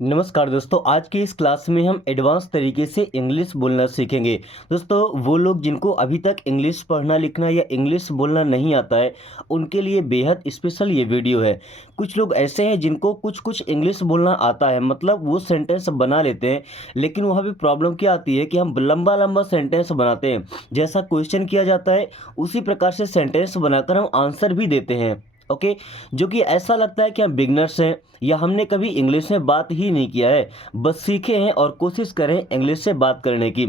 नमस्कार दोस्तों, आज की इस क्लास में हम एडवांस तरीके से इंग्लिश बोलना सीखेंगे। दोस्तों, वो लोग जिनको अभी तक इंग्लिश पढ़ना लिखना या इंग्लिश बोलना नहीं आता है, उनके लिए बेहद स्पेशल ये वीडियो है। कुछ लोग ऐसे हैं जिनको कुछ कुछ इंग्लिश बोलना आता है, मतलब वो सेंटेंस बना लेते हैं, लेकिन वहाँ भी प्रॉब्लम क्या आती है कि हम लंबा लंबा सेंटेंस बनाते हैं। जैसा क्वेश्चन किया जाता है उसी प्रकार से सेंटेंस बनाकर हम आंसर भी देते हैं। ओके, जो कि ऐसा लगता है कि हम बिगनर्स हैं या हमने कभी इंग्लिश में बात ही नहीं किया है, बस सीखे हैं और कोशिश करें इंग्लिश से बात करने की।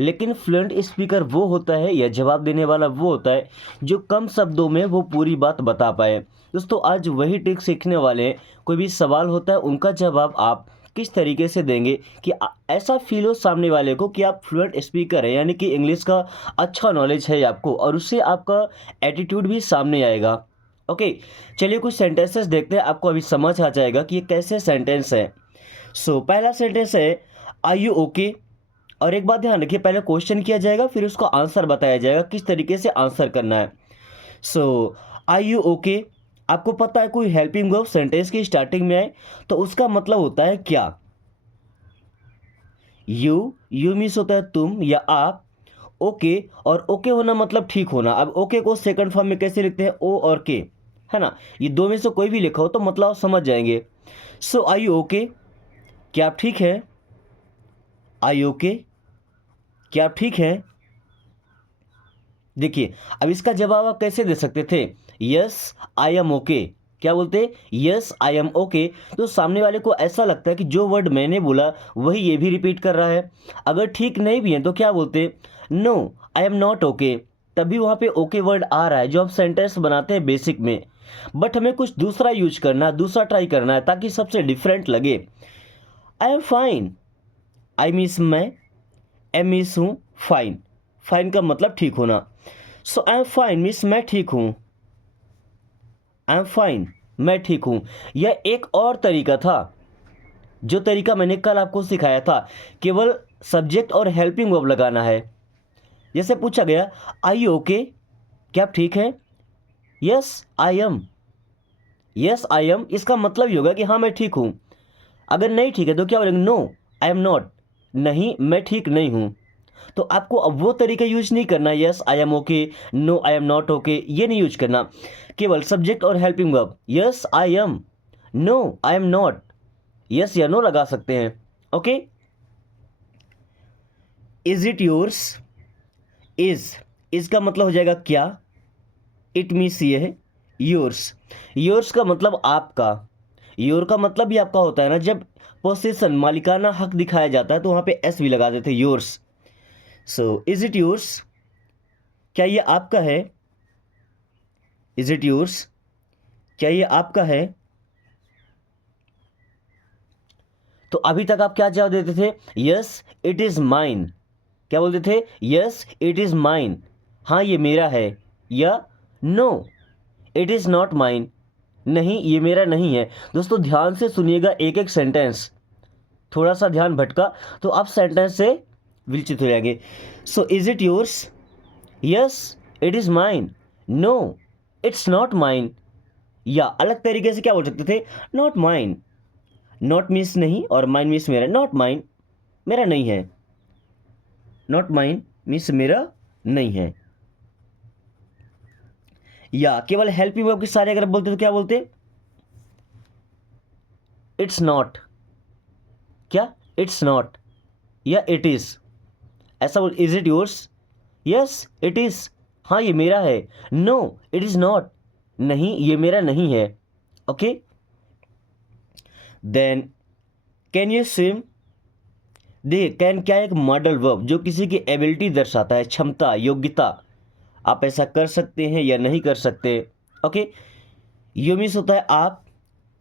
लेकिन फ्लुएंट स्पीकर वो होता है या जवाब देने वाला वो होता है जो कम शब्दों में वो पूरी बात बता पाए। दोस्तों, आज वही ट्रिक सीखने वाले हैं। कोई भी सवाल होता है उनका जवाब आप किस तरीके से देंगे कि ऐसा फील हो सामने वाले को कि आप फ्लुएंट स्पीकर हैं, यानी कि इंग्लिश का अच्छा नॉलेज है आपको, और उससे आपका एटीट्यूड भी सामने आएगा। ओके, चलिए कुछ सेंटेंसेस देखते हैं, आपको अभी समझ आ जाएगा कि ये कैसे सेंटेंस है। पहला सेंटेंस है, आर यू ओके। और एक बात ध्यान रखिए, पहले क्वेश्चन किया जाएगा फिर उसका आंसर बताया जाएगा किस तरीके से आंसर करना है। Are you okay. आपको पता है कोई हेल्पिंग वर्ब सेंटेंस की स्टार्टिंग में आए तो उसका मतलब होता है क्या। यू मीन्स होता है तुम या आप। ओके, और ओके होना मतलब ठीक होना। अब ओके को सेकंड फॉर्म में कैसे लिखते हैं, ओ और के, है ना। ये दो में से कोई भी लिखा हो तो मतलब आप समझ जाएंगे। आर यू ओके, क्या आप ठीक हैं। आर यू ओके, क्या आप ठीक हैं। देखिए, अब इसका जवाब आप कैसे दे सकते थे, यस आई एम ओके। क्या बोलते, यस आई एम ओके। तो सामने वाले को ऐसा लगता है कि जो वर्ड मैंने बोला वही ये भी रिपीट कर रहा है। अगर ठीक नहीं भी है तो क्या बोलते, no I am not okay. तभी वहाँ पे ओके वर्ड आ रहा है जो हम सेंटेंस बनाते हैं बेसिक में। बट हमें कुछ दूसरा यूज करना है, दूसरा ट्राई करना है ताकि सबसे डिफरेंट लगे। I am fine. I means मैं, एम मीन्स हूँ, फाइन। फाइन का मतलब ठीक होना। आई एम फाइन मीन्स मैं ठीक हूँ। आई एम फाइन, मैं ठीक हूँ। यह एक और तरीका था, जो तरीका मैंने कल आपको सिखाया था। केवल सब्जेक्ट और हेल्पिंग वर्ब लगाना है। जैसे पूछा गया, आई यू ओके, क्या आप ठीक हैं। Yes I M. Yes I M, इसका मतलब ये होगा कि हाँ मैं ठीक हूँ। अगर नहीं ठीक है तो क्या बोलेंगे, नो आई एम नॉट। नहीं, मैं ठीक नहीं हूँ। तो आपको अब वो तरीका यूज नहीं करना, yes I am okay, no I am not okay, ये नहीं यूज करना। केवल सब्जेक्ट और helping verb, yes I am, no I am not, yes या नो लगा सकते हैं। Okay, is it yours. Is का मतलब हो जाएगा क्या। इट मीन्स ये है योर्स। योर्स का मतलब आपका। योर का मतलब भी आपका होता है ना, जब पोसेशन मालिकाना हक दिखाया जाता है तो वहां पे एस भी लगा देते हैं, योर्स। इज इट योर्स, क्या ये आपका है। इज इट योर्स, क्या ये आपका है। तो अभी तक आप क्या जवाब देते थे, यस इट इज माइन। क्या बोलते थे, यस इट इज माइन, हाँ ये मेरा है। या no it is not mine, नहीं ये मेरा नहीं है। दोस्तों ध्यान से सुनिएगा एक एक सेंटेंस, थोड़ा सा ध्यान भटका तो आप सेंटेंस से विचलित हो जाएंगे। Is it yours, yes it is mine, no it's not mine. या अलग तरीके से क्या बोल सकते थे, नॉट माइन। नॉट मीन्स नहीं और माइन मीन्स मेरा। नॉट माइन, मेरा नहीं है। नॉट माइन मीन्स मेरा नहीं है। या केवल हेल्पिंग वर्ब के सारे अगर बोलते तो क्या बोलते, इट्स नॉट। क्या, इट्स नॉट या इट इज। ऐसा बोल, is it yours, yes it is, हाँ ये मेरा है। नो इट इज नॉट, नहीं ये मेरा नहीं है। Okay, then can you swim. देखिए, कैन क्या है, एक मॉडल वर्ब जो किसी की एबिलिटी दर्शाता है, क्षमता, योग्यता। आप ऐसा कर सकते हैं या नहीं कर सकते। ओके, यू मीन्स होता है आप।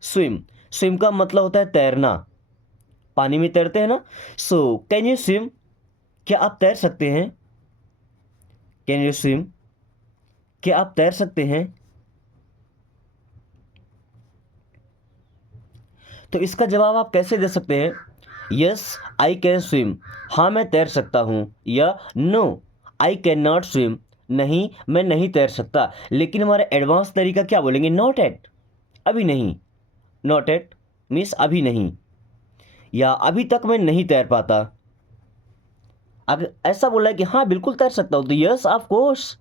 स्विम, स्विम का मतलब होता है तैरना, पानी में तैरते हैं ना। कैन यू स्विम, क्या आप तैर सकते हैं। कैन यू स्विम, क्या आप तैर सकते हैं। तो इसका जवाब आप कैसे दे सकते हैं, यस आई कैन स्विम, हाँ मैं तैर सकता हूँ। या no I can not swim, नहीं मैं नहीं तैर सकता। लेकिन हमारा एडवांस तरीका क्या बोलेंगे, नॉट एट, अभी नहीं। नॉट एट मीन्स अभी नहीं। या अभी तक मैं नहीं तैर पाता। अगर ऐसा बोला है कि हाँ बिल्कुल तैर सकता हूँ तो yes of course.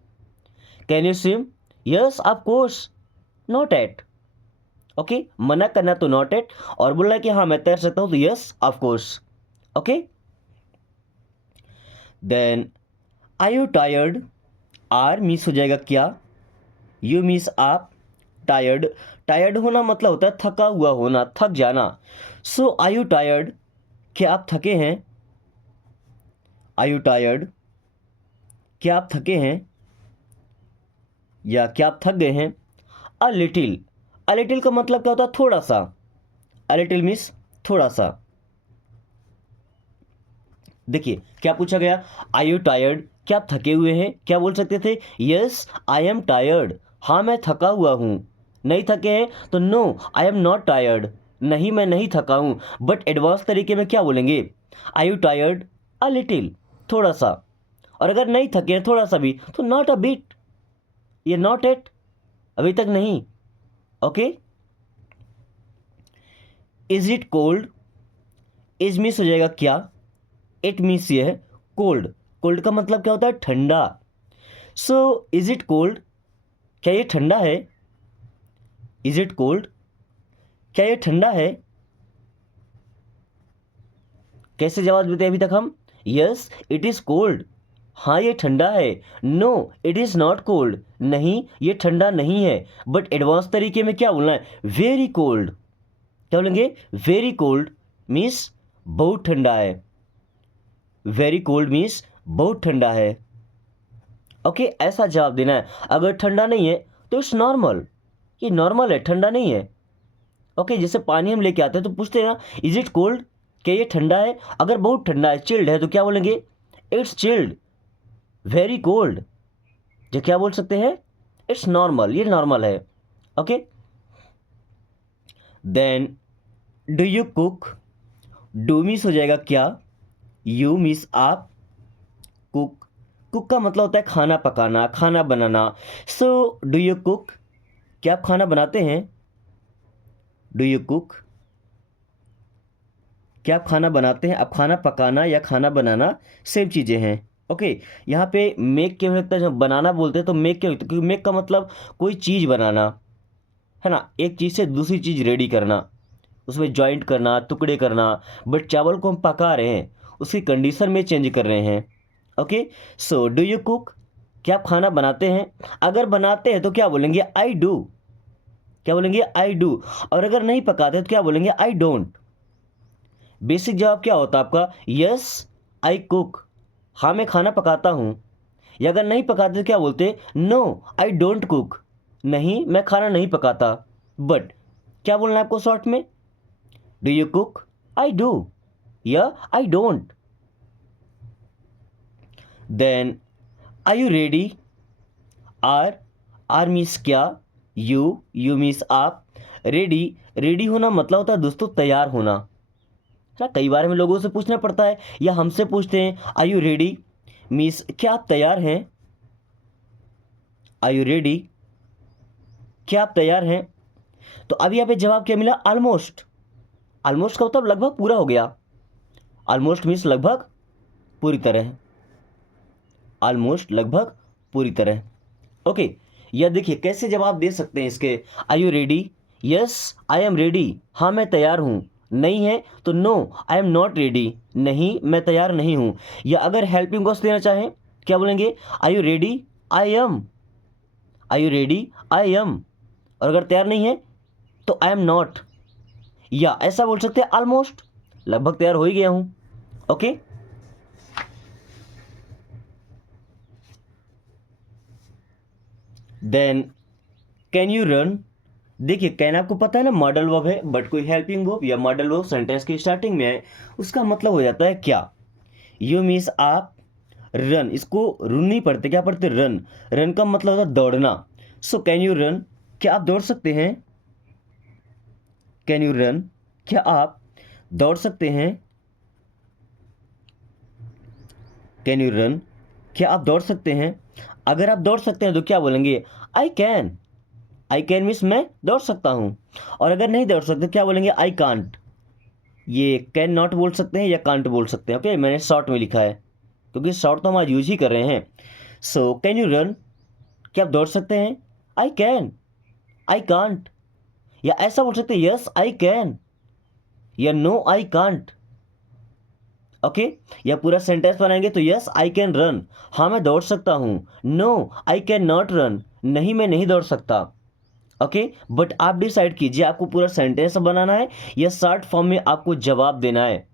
Can you swim? Yes of course. Not at. Okay, मना करना तो नॉट एट, और बोलना है कि हाँ मैं तैर सकता हूँ तो yes of course. Okay, then are you tired? Are miss हो जाएगा क्या, यू मिस आप, टायर्ड। टायर्ड होना मतलब होता है थका हुआ होना, थक जाना। So are you tired? क्या आप थके हैं? Are you tired? क्या आप थके हैं या क्या आप थक गए हैं? A little. अ लिटिल का मतलब क्या होता है? थोड़ा सा। अ लिटिल मीन्स थोड़ा सा। देखिए क्या पूछा गया, आर यू टायर्ड? क्या आप थके हुए हैं? क्या बोल सकते थे? Yes I am tired. हाँ मैं थका हुआ हूँ। नहीं थके हैं तो no I am not tired. नहीं मैं नहीं थका हूँ। बट एडवांस तरीके में क्या बोलेंगे? Are you tired? A little, थोड़ा सा। और अगर नहीं थके हैं थोड़ा सा भी तो नॉट अ बिट, ये नॉट एट, अभी तक नहीं। Okay, is it cold? Is miss हो जाएगा क्या, इट मीन्स ये है कोल्ड। कोल्ड का मतलब क्या होता है? ठंडा। सो इज इट कोल्ड? क्या ये ठंडा है? Is it cold? क्या ये ठंडा है? कैसे जवाब देते हैं अभी तक हम? Yes it is cold. हाँ ये ठंडा है। No it is not cold. नहीं ये ठंडा नहीं है। बट एडवांस तरीके में क्या बोलना है? Very cold. क्या बोलेंगे? वेरी कोल्ड मीन्स बहुत ठंडा है। वेरी कोल्ड मीन्स बहुत ठंडा है। ओके, ऐसा जवाब देना है। अगर ठंडा नहीं है तो इट्स नॉर्मल, ये नॉर्मल है, ठंडा नहीं है। ओके, जैसे पानी हम लेके आते हैं तो पूछते हैं ना, इज इट कोल्ड? क्या ये ठंडा है? अगर बहुत ठंडा है, चिल्ड है, तो क्या बोलेंगे? It's chilled. वेरी कोल्ड, जो क्या बोल सकते हैं? इट्स नॉर्मल, ये नॉर्मल है। Okay, then do you cook? Do miss हो जाएगा क्या, यू मिस आप, कुक। कुक का मतलब होता है खाना पकाना, खाना बनाना। So do you cook? क्या आप खाना बनाते हैं? Do you cook? क्या आप खाना बनाते हैं? अब खाना पकाना या खाना बनाना सेम चीज़ें हैं। ओके, यहाँ पे मेक क्या होता है, जब बनाना बोलते हैं तो मेक क्या होता है? क्योंकि मेक का मतलब कोई चीज़ बनाना है ना, एक चीज़ से दूसरी चीज़ रेडी करना, उसमें जॉइंट करना, टुकड़े करना। बट चावल को हम पका रहे हैं, उसकी कंडीशन में चेंज कर रहे हैं। Okay, so do you cook? क्या आप खाना बनाते हैं? अगर बनाते हैं तो क्या बोलेंगे? I do. क्या बोलेंगे? I do. और अगर नहीं पकाते तो क्या बोलेंगे? I don't. बेसिक जवाब क्या होता है आपका? Yes I cook. हाँ मैं खाना पकाता हूँ। या अगर नहीं पकाते तो क्या बोलते? No I don't cook. नहीं मैं खाना नहीं पकाता। बट क्या बोलना है आपको शॉर्ट में? Do you cook? I do या I don't. Then are you ready? Are, are means क्या, यू मीन्स आप, रेडी। रेडी होना मतलब होता है दोस्तों तैयार होना है ना। कई बार हमें लोगों से पूछना पड़ता है या हमसे पूछते हैं आर यू रेडी मीन्स क्या आप तैयार हैं? Are you ready? क्या आप तैयार हैं? तो अभी यहाँ पे जवाब क्या मिला? ऑलमोस्ट। ऑलमोस्ट का मतलब लगभग पूरा हो गया। ऑलमोस्ट मीन्स लगभग पूरी तरह। ऑलमोस्ट लगभग पूरी तरह। ओके, या देखिए कैसे जवाब दे सकते हैं इसके। Are you ready? Yes I am ready. हाँ मैं तैयार हूँ। नहीं है तो no I am not ready. नहीं मैं तैयार नहीं हूँ। या अगर हेल्पिंग वर्ड्स देना चाहें क्या बोलेंगे? Are you ready? I am. Are you ready? I am. और अगर तैयार नहीं है तो आई एम नॉट। या ऐसा बोल सकते हैं ऑलमोस्ट, लगभग तैयार हो ही गया हूँ। Okay, then can you run? देखिए कैन आपको पता है ना मॉडल वर्ब है, बट कोई हेल्पिंग वर्ब या मॉडल वर्ब सेंटेंस की स्टार्टिंग में है, उसका मतलब हो जाता है क्या। यू मीन्स आप, रन इसको रन नहीं पढ़ते, क्या पढ़ते? रन। रन का मतलब होता है दौड़ना। So can you run? क्या आप दौड़ सकते हैं? Can you run? क्या आप दौड़ सकते हैं? Can you run? क्या आप दौड़ सकते हैं? अगर आप दौड़ सकते हैं तो क्या बोलेंगे? I can. I can means मैं दौड़ सकता हूँ। और अगर नहीं दौड़ सकते क्या बोलेंगे? I can't. ये कैन नॉट बोल सकते हैं या कांट बोल सकते हैं। ओके, मैंने शॉर्ट में लिखा है क्योंकि शॉर्ट तो हम आज यूज ही कर रहे हैं। सो कैन यू रन, क्या आप दौड़ सकते हैं? I can, I can't. या ऐसा बोल सकते हैं यस आई कैन या नो आई कांट। ओके, या पूरा सेंटेंस बनाएंगे तो यस आई कैन रन, हाँ मैं दौड़ सकता हूँ। No I can not run, नहीं मैं नहीं दौड़ सकता। ओके, बट आप डिसाइड कीजिए आपको पूरा सेंटेंस बनाना है या शॉर्ट फॉर्म में आपको जवाब देना है।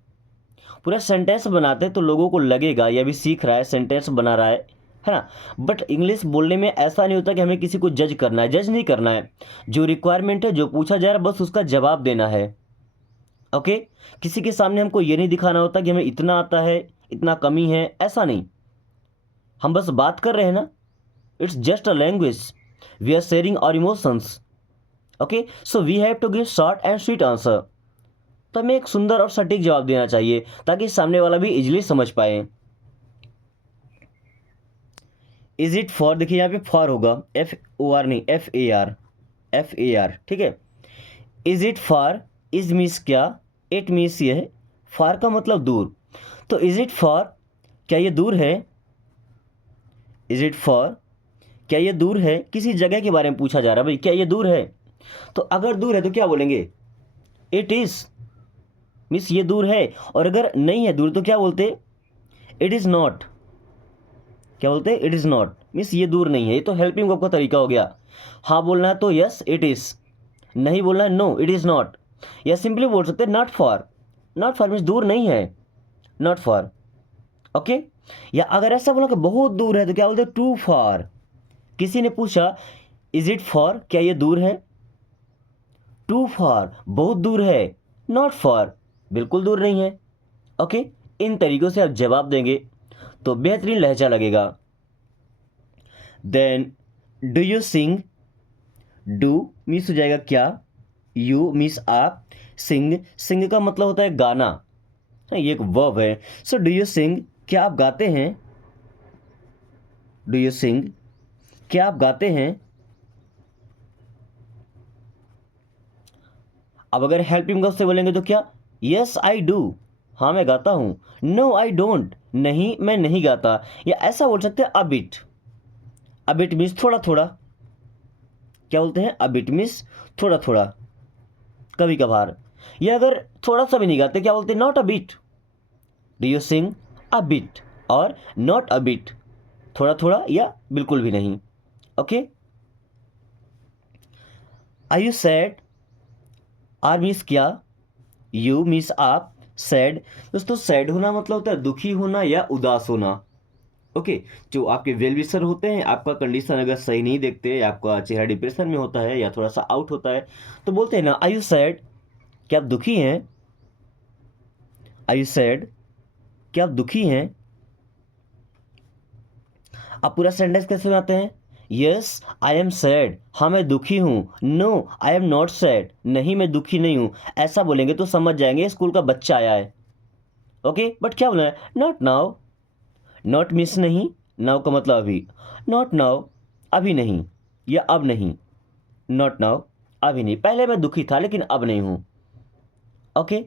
पूरा सेंटेंस बनाते हैं तो लोगों को लगेगा ये भी सीख रहा है, सेंटेंस बना रहा है ना। बट इंग्लिश बोलने में ऐसा नहीं होता कि हमें किसी को जज करना है, जज नहीं करना है। जो रिक्वायरमेंट है, जो पूछा जा रहा है, बस उसका जवाब देना है। ओके, किसी के सामने हमको ये नहीं दिखाना होता कि हमें इतना आता है, इतना कमी है, ऐसा नहीं। हम बस बात कर रहे हैं ना, it's just a language, we are sharing our emotions. Okay, so we have to give short and sweet answer. तो हमें एक सुंदर और सटीक जवाब देना चाहिए ताकि सामने वाला भी इजीली समझ पाए। इज इट फॉर, देखिए यहाँ पे फॉर होगा, एफ ओ आर नहीं, F A R, F A R, ठीक है। Is it for, is means क्या, इट मीन्स ये है, फार का मतलब दूर। तो इज इट फॉर, क्या ये दूर है? इज इट फॉर, क्या ये दूर है? किसी जगह के बारे में पूछा जा रहा है भाई, क्या ये दूर है? तो अगर दूर है तो क्या बोलेंगे? इट इज, मीन्स ये दूर है। और अगर नहीं है दूर तो क्या बोलते? It is not. क्या बोलते? इट इज नॉट, मीन्स ये दूर नहीं है। ये तो हेल्पिंग वर्ब का तरीका हो गया। हाँ बोलना है तो यस इट इज, नहीं बोलना है नो इट इज नॉट। या सिंपली बोल सकते हैं not for, not for means दूर नहीं है, नॉट फॉर। ओके, या अगर ऐसा बोला कि बहुत दूर है तो क्या बोलते हैं? टू फार। किसी ने पूछा इज इट फॉर, क्या ये दूर है? टू फार, बहुत दूर है। नॉट फॉर, बिल्कुल दूर नहीं है। ओके, इन तरीकों से आप जवाब देंगे तो बेहतरीन लहजा लगेगा। Then do you sing, do means हो जाएगा क्या, यू मीन्स आप, सिंग, सिंग का मतलब होता है गाना, ये एक वर्ब है। सो डू यू सिंग, क्या आप गाते हैं? डू यू सिंग, क्या आप गाते हैं? अब अगर हेल्पिंग वर्ब से बोलेंगे तो क्या? यस आई डू, हाँ मैं गाता हूँ। नो आई डोंट, नहीं मैं नहीं गाता। या ऐसा बोल सकते हैं अबिट, अबिट मीन्स थोड़ा थोड़ा। क्या बोलते हैं? अबिट मीन्स थोड़ा थोड़ा, कभी कभार। या अगर थोड़ा सा भी नहीं गाते क्या बोलते हैं? Not a bit. Do you sing a bit और नॉट अ बिट, थोड़ा थोड़ा या बिल्कुल भी नहीं। Okay, are you sad, are means क्या, यू मीन्स आप, सैड। दोस्तों सैड होना मतलब होता है दुखी होना या उदास होना। ओके, जो आपके वेल विशर होते हैं, आपका कंडीशन अगर सही नहीं देखते, आपका चेहरा डिप्रेशन में होता है या थोड़ा सा आउट होता है, तो बोलते हैं ना आर यू सैड, क्या आप दुखी हैं? आर यू सैड, क्या आप दुखी हैं? आप पूरा सेंटेंस कैसे बनाते हैं? यस आई एम सैड, हाँ मैं दुखी हूँ। No I am not sad, नहीं मैं दुखी नहीं हूँ। ऐसा बोलेंगे तो समझ जाएंगे स्कूल का बच्चा आया है। ओके, बट क्या बोलना है? नॉट नाउ, नॉट मिस नहीं, नाउ का मतलब अभी, नॉट नाउ अभी नहीं, या अब नहीं। नॉट नाउ अभी नहीं, पहले मैं दुखी था लेकिन अब नहीं हूँ। ओके,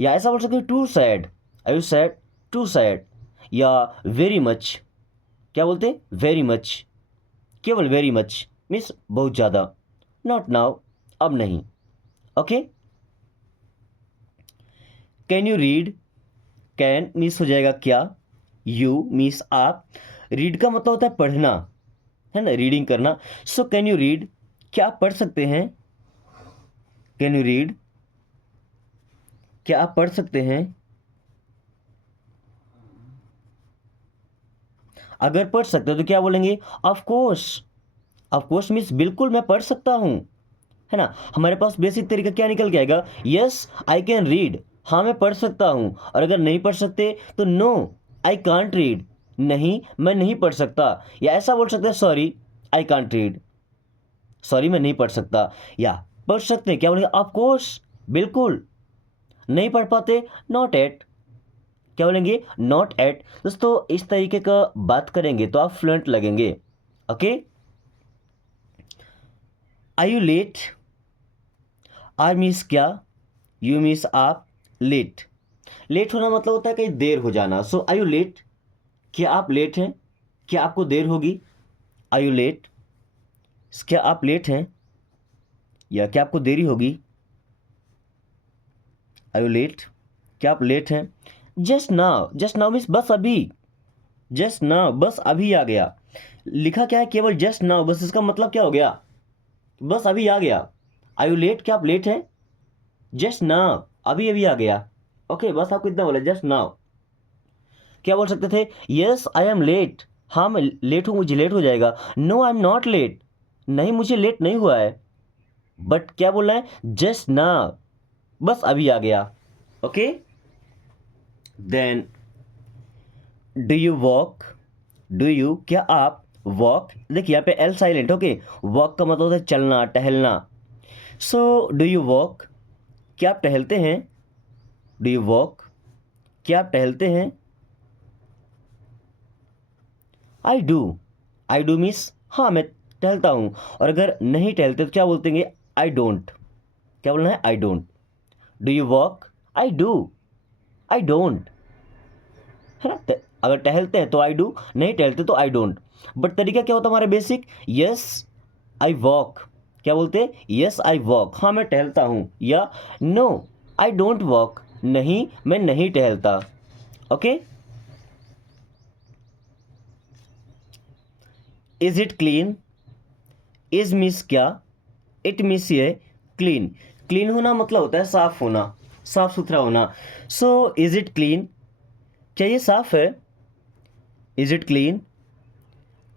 या ऐसा बोल सकते too sad, are you sad, too sad. या वेरी मच, क्या बोलते? वेरी मच, केवल वेरी मच मीन्स बहुत ज़्यादा। नॉट नाउ अब नहीं। Okay, can you read, can means हो जाएगा क्या, यू मीन्स आप, रीड का मतलब होता है पढ़ना, है ना, रीडिंग करना। सो कैन यू रीड, क्या आप पढ़ सकते हैं? कैन यू रीड, क्या आप पढ़ सकते हैं? अगर पढ़ सकते हो तो क्या बोलेंगे? Of course, of course means बिल्कुल मैं पढ़ सकता हूँ, है ना। हमारे पास बेसिक तरीका क्या निकल के आएगा? यस आई कैन रीड, हाँ मैं पढ़ सकता हूँ। और अगर नहीं पढ़ सकते तो नो आई कांट रीड, नहीं मैं नहीं पढ़ सकता। या ऐसा बोल सकते हैं sorry I can't read, sorry मैं नहीं पढ़ सकता। या पढ़ सकते हैं, क्या बोलेंगे? ऑफ कोर्स, बिल्कुल। नहीं पढ़ पाते? नॉट एट, क्या बोलेंगे? Not at. दोस्तों इस तरीके का बात करेंगे तो आप फ्लुएंट लगेंगे। Okay, are you late, are means क्या, यू मीन्स आप, लेट। लेट होना मतलब होता है कहीं देर हो जाना। सो आर यू लेट, क्या आप लेट हैं, क्या आपको देर होगी। आर यू लेट, क्या आप लेट हैं या क्या आपको देरी होगी। आर यू लेट, क्या आप लेट हैं। Just now, just now means बस अभी, जस्ट नाउ बस अभी आ गया। लिखा क्या है, केवल जस्ट नाउ, बस इसका मतलब क्या हो गया, बस अभी आ गया। आर यू लेट, क्या आप लेट हैं, जस्ट नाउ अभी अभी आ गया। ओके, बस आपको इतना बोला, जस्ट नाउ। क्या बोल सकते थे, यस आई एम लेट, हाँ मैं लेट हूँ, मुझे लेट हो जाएगा। No I am not late, नहीं मुझे लेट नहीं हुआ है। बट क्या बोल रहा है, जस्ट नाउ बस अभी आ गया। Okay, then do you walk, do you क्या आप वॉक, देखिए यहाँ पे एल साइलेंट। ओके, वॉक का मतलब होता है चलना टहलना। सो डू यू वॉक, क्या आप टहलते हैं। डू यू वॉक, क्या आप टहलते हैं। I do, I do means हाँ मैं टहलता हूँ। और अगर नहीं टहलते तो क्या बोलते हैं, आई डोंट, क्या बोलना है, I don't. Do you walk, I do, I don't, है ना। अगर टहलते हैं तो आई डू, नहीं टहलते तो आई डोंट। बट तरीका क्या होता है हमारा बेसिक, यस आई वॉक, क्या बोलते हैं, यस आई वॉक, हाँ मैं टहलता हूँ। या नो आई डोंट वॉक, नहीं मैं नहीं टहलता। Okay, is it clean, is miss क्या, इट मिस ये क्लीन। क्लीन होना मतलब होता है साफ होना, साफ सुथरा होना। सो इज इट क्लीन, क्या ये साफ है। इज इट क्लीन,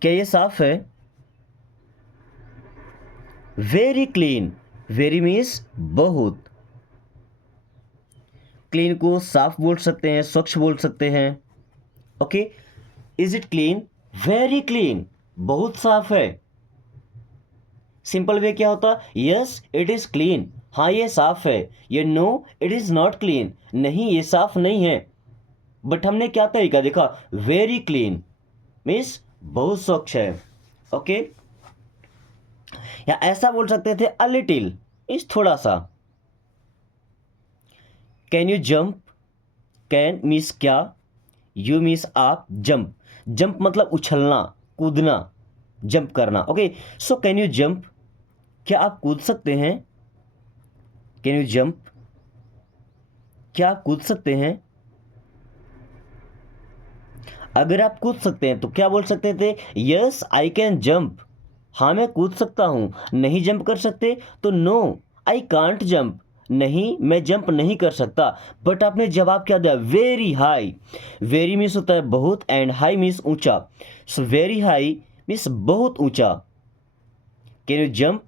क्या ये साफ है। वेरी क्लीन, वेरी मीन्स बहुत। क्लीन को साफ बोल सकते हैं, स्वच्छ बोल सकते हैं। Okay, is it clean, very clean, बहुत साफ है। सिंपल वे क्या होता, यस इट इज क्लीन, हाँ ये साफ है। ये no it is not clean, नहीं ये साफ नहीं है। बट हमने क्या तरीका देखा, वेरी क्लीन मीन्स बहुत स्वच्छ है। ओके, या ऐसा बोल सकते थे, अ लिटिल मीन्स थोड़ा सा। Can you jump, can means क्या, यू मीन्स आप, जंप, जंप मतलब उछलना कूदना, जंप करना। Okay, so can you jump, क्या आप कूद सकते हैं। कैन यू जंप, क्या आप कूद सकते हैं। अगर आप कूद सकते हैं तो क्या बोल सकते थे, यस आई कैन जंप, हाँ मैं कूद सकता हूँ। नहीं जंप कर सकते तो नो आई कांट जंप, नहीं मैं जंप नहीं कर सकता। बट आपने जवाब क्या दिया, वेरी हाई। वेरी मीन्स होता है बहुत एंड हाई मीन्स ऊंचा। सो वेरी हाई मीन्स बहुत ऊंचा। कैन यू जंप,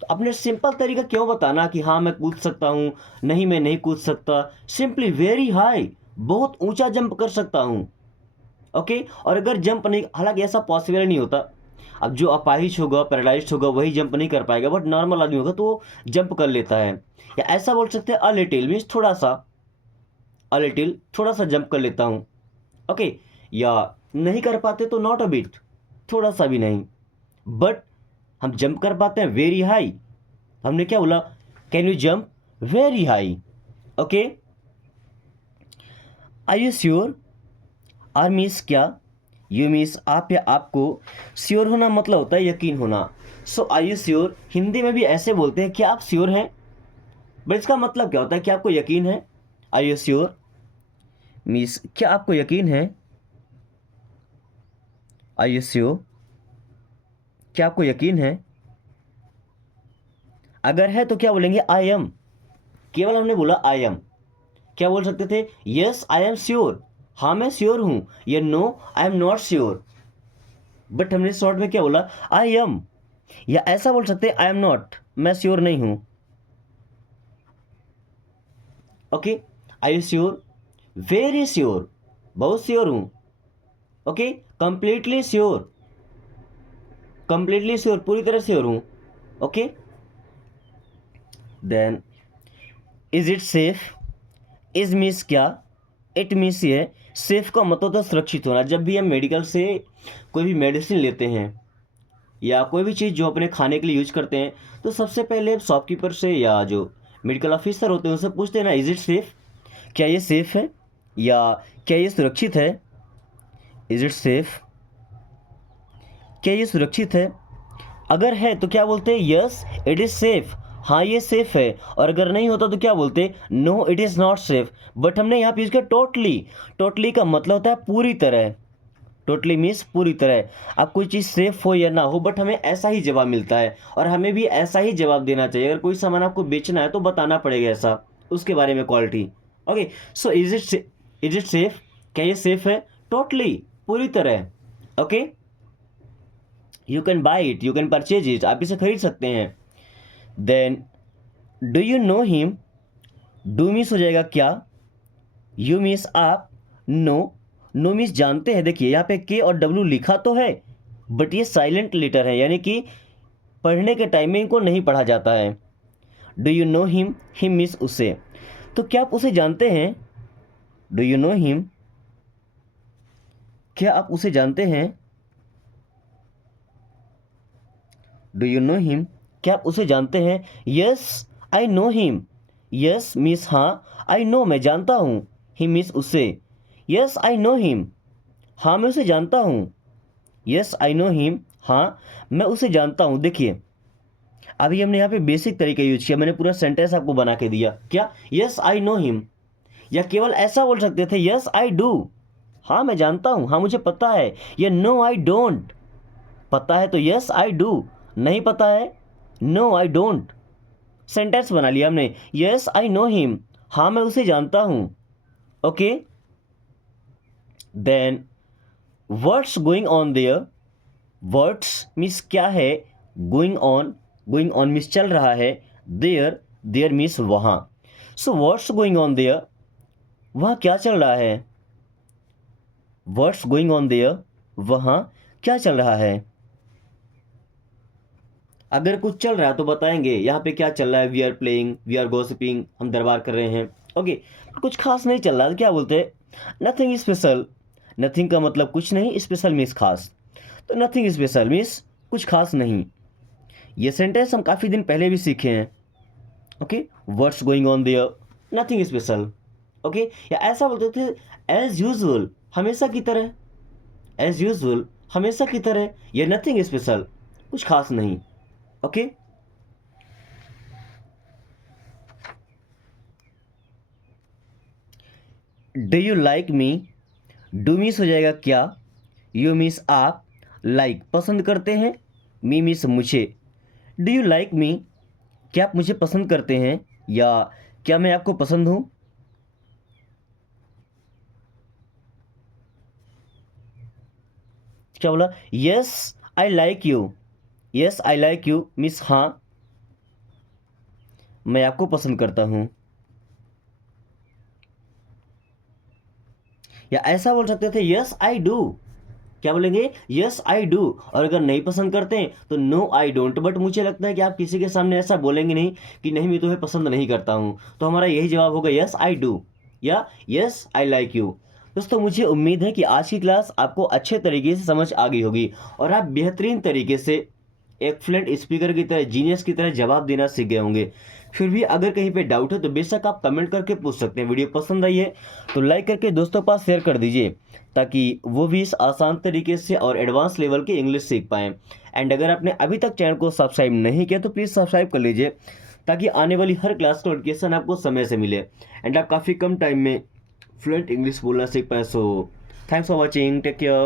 तो आपने सिंपल तरीका क्यों बताना कि हाँ मैं कूद सकता हूँ, नहीं मैं नहीं कूद सकता। सिंपली वेरी हाई, बहुत ऊंचा जंप कर सकता हूँ। ओके, और अगर जंप नहीं, हालांकि ऐसा पॉसिबल नहीं होता। अब जो अपाहिज होगा पैरालाइज्ड होगा वही जंप नहीं कर पाएगा, बट नॉर्मल आदमी होगा तो वो जंप कर लेता है। या ऐसा बोल सकते हैं, अ लिटिल मीन्स थोड़ा सा, अ लिटिल थोड़ा सा जंप कर लेता हूँ। ओके, या नहीं कर पाते तो नॉट अ बिट, थोड़ा सा भी नहीं। बट हम जंप कर पाते हैं वेरी हाई, हमने क्या बोला, can you jump very high. Okay, are you sure, are means क्या, यू मीन्स आप या आपको, श्योर होना मतलब होता है यकीन होना। सो आर यू श्योर, हिंदी में भी ऐसे बोलते हैं, क्या आप श्योर हैं। बट इसका मतलब क्या होता है, क्या आपको यकीन है। आर यू श्योर मीन्स क्या आपको यकीन है। आर यू श्योर, क्या आपको यकीन है। अगर है तो क्या बोलेंगे, आई एम, केवल हमने बोला आई एम। क्या बोल सकते थे, यस आई एम श्योर, हाँ मैं श्योर हूं। या no I am not sure, but हमने शॉर्ट में क्या बोला, आई एम। या ऐसा बोल सकते हैं, आई एम नॉट, मैं श्योर नहीं हूं। Okay, I you sure, very sure, बहुत श्योर हूं। Okay, completely sure, completely sure, पूरी तरह श्योर हूं। Okay, then is it safe, is means क्या, इट मीन्स ये, सेफ का मतलब होता है सुरक्षित होना। जब भी हम मेडिकल से कोई भी मेडिसिन लेते हैं या कोई भी चीज़ जो अपने खाने के लिए यूज करते हैं, तो सबसे पहले शॉपकीपर से या जो मेडिकल ऑफिसर होते हैं उनसे पूछते हैं ना, इज इट सेफ, क्या ये सेफ़ है या क्या ये सुरक्षित है? Is it safe? क्या ये सुरक्षित है? अगर है तो क्या बोलते हैं? Yes it is safe. हाँ, ये सेफ़ है। और अगर नहीं होता तो क्या बोलते? No it is not safe. But हमने यहाँ पे यूज़ किया टोटली। टोटली का मतलब होता है पूरी तरह। टोटली मीन्स पूरी तरह। अब कोई चीज़ सेफ हो या ना हो, बट हमें ऐसा ही जवाब मिलता है और हमें भी ऐसा ही जवाब देना चाहिए। अगर कोई सामान आपको बेचना है तो बताना पड़ेगा ऐसा, उसके बारे में quality. Okay, so is it safe? क्या ये सेफ है? टोटली, पूरी तरह। Okay, you can buy it, you can purchase it, आप इसे खरीद सकते हैं। Then do you know him? Do means हो जाएगा क्या, यू मीन्स आप, नो, नो मीन्स जानते हैं। देखिए यहाँ पे के और डब्ल्यू लिखा तो है बट ये साइलेंट लेटर है, यानी कि पढ़ने के टाइम में इनको नहीं पढ़ा जाता है। Do you know him means उसे। तो क्या आप उसे जानते हैं? डू यू नो हिम, क्या आप उसे जानते हैं? डू यू नो हिम, क्या आप उसे जानते हैं? Yes I know him. Yes means हाँ, आई नो मैं जानता हूँ, हिम मीन्स उसे। यस आई नो हिम, हाँ मैं उसे जानता हूँ। यस आई नो हिम, हाँ मैं उसे जानता हूँ। देखिए अभी हमने यहाँ पे बेसिक तरीका यूज किया, मैंने पूरा सेंटेंस आपको बना के दिया। क्या? Yes I know him. या केवल ऐसा बोल सकते थे, यस आई डू, हाँ मैं जानता हूँ, हाँ मुझे पता है। या नो आई डोंट, पता है तो यस आई डू, नहीं पता है नो आई डोंट। सेंटेंस बना लिया हमने, यस आई नो हिम, हाँ मैं उसे जानता हूँ। Okay, then what's going on there. What's means क्या है, going on, going on means चल रहा है, देयर, देयर मीन्स वहाँ। So what's going on there, वहाँ क्या चल रहा है? व्हाट्स गोइंग ऑन देयर, वहाँ क्या चल रहा है? अगर कुछ चल रहा है तो बताएंगे यहाँ पे क्या चल रहा है। We are playing, we are gossiping, हम दरबार कर रहे हैं। ओके, कुछ खास नहीं चल रहा तो क्या बोलते हैं? Nothing special. नथिंग का मतलब कुछ नहीं, स्पेशल मीन्स खास। तो नथिंग स्पेशल मीन्स कुछ खास नहीं। ये सेंटेंस हम काफ़ी दिन पहले भी सीखे हैं। Okay, what's going on there, nothing special. Okay, या ऐसा बोलते थे, एज यूजल, हमेशा की तरह। एज यूजल, हमेशा की तरह, या नथिंग स्पेशल, कुछ खास नहीं। Okay, do you like me. Do means हो जाएगा क्या, यू मीन्स आप, लाइक पसंद करते हैं, मी मीन्स मुझे। डू यू लाइक मी, क्या आप मुझे पसंद करते हैं या क्या मैं आपको पसंद हूँ? क्या बोला? Yes I like you. Yes I like you means हाँ मैं आपको पसंद करता हूँ। या ऐसा बोल सकते थे, यस आई डू। क्या बोलेंगे? Yes I do. और अगर नहीं पसंद करते हैं तो नो आई डोंट। बट मुझे लगता है कि आप किसी के सामने ऐसा बोलेंगे नहीं कि नहीं मैं तुम्हें पसंद नहीं करता हूँ, तो हमारा यही जवाब होगा, यस आई डू या यस आई लाइक यू। दोस्तों मुझे उम्मीद है कि आज की क्लास आपको अच्छे तरीके से समझ आ गई होगी और आप बेहतरीन तरीके से एक फ्लुएंट स्पीकर की तरह, जीनियस की तरह जवाब देना सीख गए होंगे। फिर भी अगर कहीं पे डाउट है तो बेशक आप कमेंट करके पूछ सकते हैं। वीडियो पसंद आई है तो लाइक करके दोस्तों के पास शेयर कर दीजिए ताकि वो भी इस आसान तरीके से और एडवांस लेवल की इंग्लिश सीख पाएँ। एंड अगर आपने अभी तक चैनल को सब्सक्राइब नहीं किया तो प्लीज़ सब्सक्राइब कर लीजिए ताकि आने वाली हर क्लास का नोटिफिकेशन आपको समय से मिले एंड आप काफ़ी कम टाइम में फ्लुएंट इंग्लिश बोलना सीख पाएँ। So thanks for watching, take care.